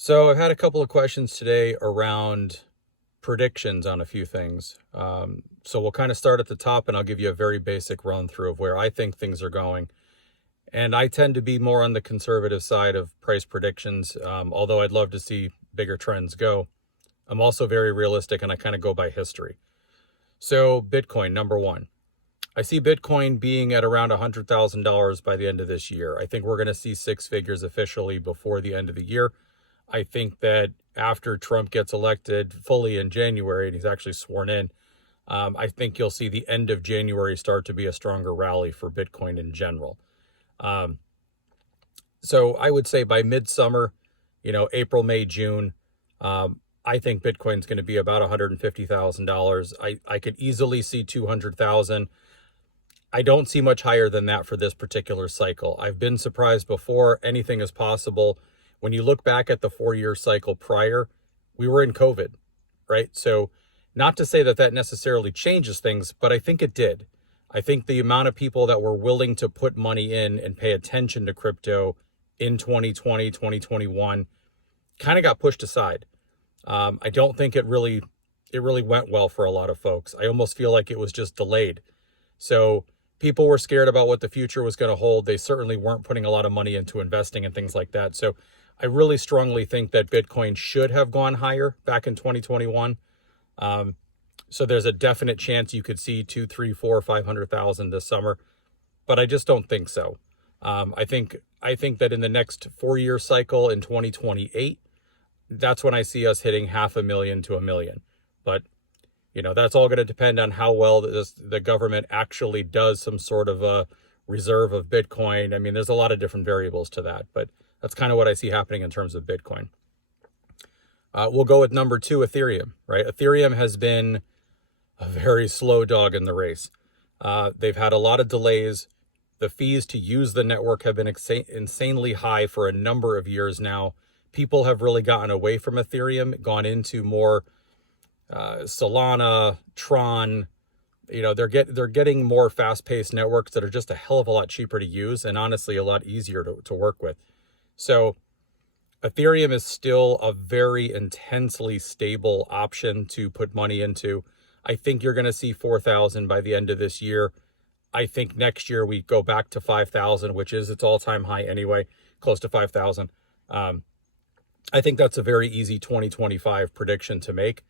So I've had a couple of questions today around predictions on a few things. So we'll kind of start at the top and I'll give you a very basic run through of where I think things are going. And I tend to be more on the conservative side of price predictions, although I'd love to see bigger trends go. I'm also very realistic and I kind of go by history. So Bitcoin, number one. I see Bitcoin being at around $100,000 by the end of this year. I think we're going to see six figures officially before the end of the year. I think that after Trump gets elected fully in January, and he's actually sworn in, I think you'll see the end of January start to be a stronger rally for Bitcoin in general. So I would say by midsummer, April, May, June, I think Bitcoin's going to be about $150,000. I could easily see 200,000. I don't see much higher than that for this particular cycle. I've been surprised before. Anything is possible. When you look back at the 4-year cycle prior, we were in COVID, right? So not to say that that necessarily changes things, but I think it did. I think the amount of people that were willing to put money in and pay attention to crypto in 2020, 2021 kind of got pushed aside. I don't think it really went well for a lot of folks. I almost feel like it was just delayed. So people were scared about what the future was going to hold. They certainly weren't putting a lot of money into investing and things like that. So I really strongly think that Bitcoin should have gone higher back in 2021. So there's a definite chance you could see 2, 3, 4, 500,000 this summer, but I just don't think so. I think that in the next 4-year cycle in 2028, that's when I see us hitting 500,000 to 1 million. But that's all going to depend on how well the government actually does some sort of a reserve of Bitcoin. I mean, there's a lot of different variables to that, but that's kind of what I see happening in terms of Bitcoin. We'll go with number 2, Ethereum, right? Ethereum has been a very slow dog in the race. They've had a lot of delays. The fees to use the network have been insanely high for a number of years now. People have really gotten away from Ethereum, gone into more Solana, Tron. They're getting more fast-paced networks that are just a hell of a lot cheaper to use and honestly a lot easier to work with. So Ethereum is still a very intensely stable option to put money into. I think you're going to see 4,000 by the end of this year. I think next year we go back to 5,000, which is its all-time high anyway, close to 5,000. I think that's a very easy 2025 prediction to make,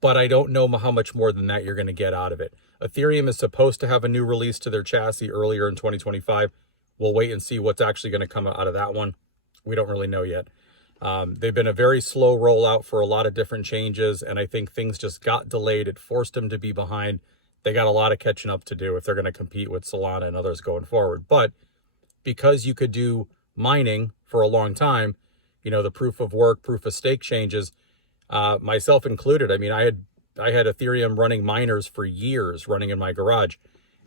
but I don't know how much more than that you're going to get out of it. Ethereum is supposed to have a new release to their chassis earlier in 2025. We'll wait and see what's actually going to come out of that one. We don't really know yet. They've been a very slow rollout for a lot of different changes, and I think things just got delayed. It forced them to be behind. They got a lot of catching up to do if they're going to compete with Solana and others going forward. But because you could do mining for a long time, the proof of work, proof of stake changes, myself included. I mean, I had Ethereum running miners for years running in my garage,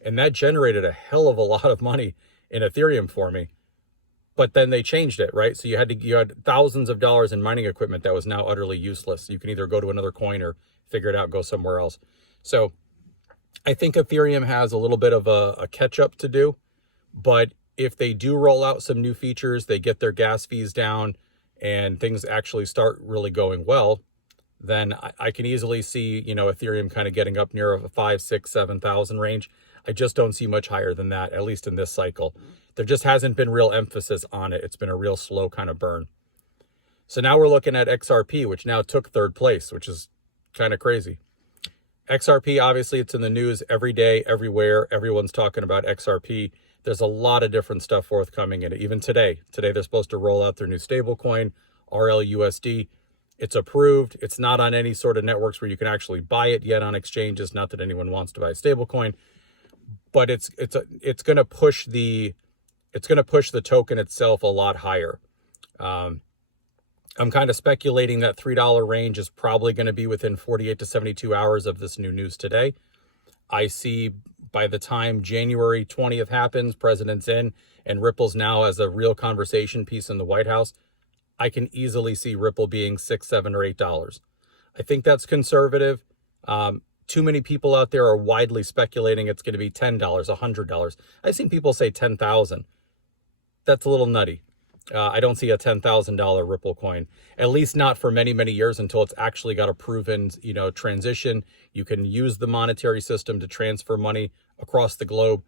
and that generated a hell of a lot of money in Ethereum for me. But then they changed it, right? So you had thousands of dollars in mining equipment that was now utterly useless. You can either go to another coin or figure it out, go somewhere else. So I think Ethereum has a little bit of a catch up to do, but if they do roll out some new features, they get their gas fees down and things actually start really going well, then I can easily see, Ethereum kind of getting up near a 5, 6, 7,000 range. I just don't see much higher than that, at least in this cycle. There just hasn't been real emphasis on it. It's been a real slow kind of burn. So now we're looking at XRP, which now took 3rd place, which is kind of crazy. XRP, obviously, it's in the news every day, everywhere. Everyone's talking about XRP. There's a lot of different stuff forthcoming in it. Even today they're supposed to roll out their new stablecoin, RLUSD. It's approved. It's not on any sort of networks where you can actually buy it yet on exchanges. Not that anyone wants to buy a stablecoin, but it's going to push the token itself a lot higher. I'm kind of speculating that $3 range is probably going to be within 48 to 72 hours of this new news today. I see by the time January 20th happens, President's in, and Ripple's now as a real conversation piece in the White House, I can easily see Ripple being $6, $7, or $8. I think that's conservative. Too many people out there are widely speculating it's going to be $10, $100. I've seen people say 10,000. That's a little nutty. I don't see a $10,000 Ripple coin, at least not for many, many years until it's actually got a proven, transition. You can use the monetary system to transfer money across the globe.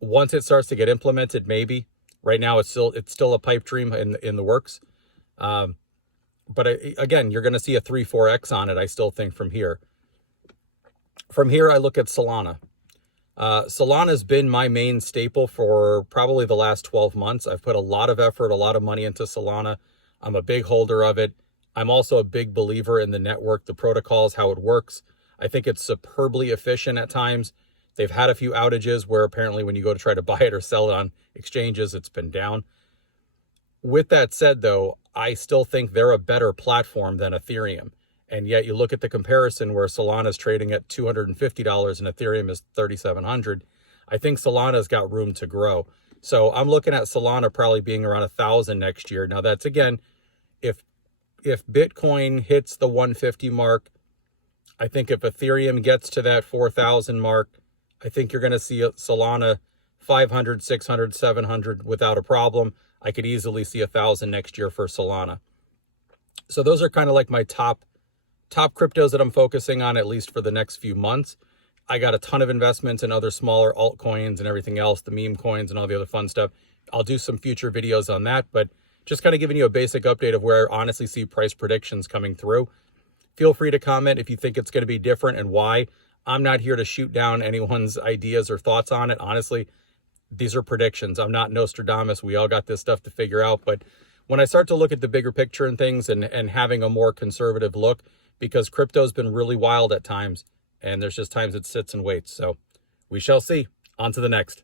Once it starts to get implemented, maybe. Right now, it's still a pipe dream in the works. But again, you're going to see a 3-4x on it, I still think, from here. From here, I look at Solana. Solana's been my main staple for probably the last 12 months. I've put a lot of effort, a lot of money into Solana. I'm a big holder of it. I'm also a big believer in the network, the protocols, how it works. I think it's superbly efficient at times. They've had a few outages where apparently when you go to try to buy it or sell it on exchanges, it's been down. With that said, though, I still think they're a better platform than Ethereum. And yet you look at the comparison where Solana is trading at $250 and Ethereum is $3,700. I think Solana's got room to grow. So I'm looking at Solana probably being around 1,000 next year. Now that's, again, if Bitcoin hits the 150 mark, I think if Ethereum gets to that 4,000 mark, I think you're going to see Solana 500, 600, 700 without a problem. I could easily see 1,000 next year for Solana. So those are kind of like my top cryptos that I'm focusing on, at least for the next few months. I got a ton of investments in other smaller altcoins and everything else, the meme coins and all the other fun stuff. I'll do some future videos on that, but just kind of giving you a basic update of where I honestly see price predictions coming through. Feel free to comment if you think it's going to be different and why. I'm not here to shoot down anyone's ideas or thoughts on it. Honestly, these are predictions. I'm not Nostradamus. We all got this stuff to figure out. But when I start to look at the bigger picture and things and having a more conservative look, because crypto's been really wild at times, and there's just times it sits and waits. So we shall see. On to the next.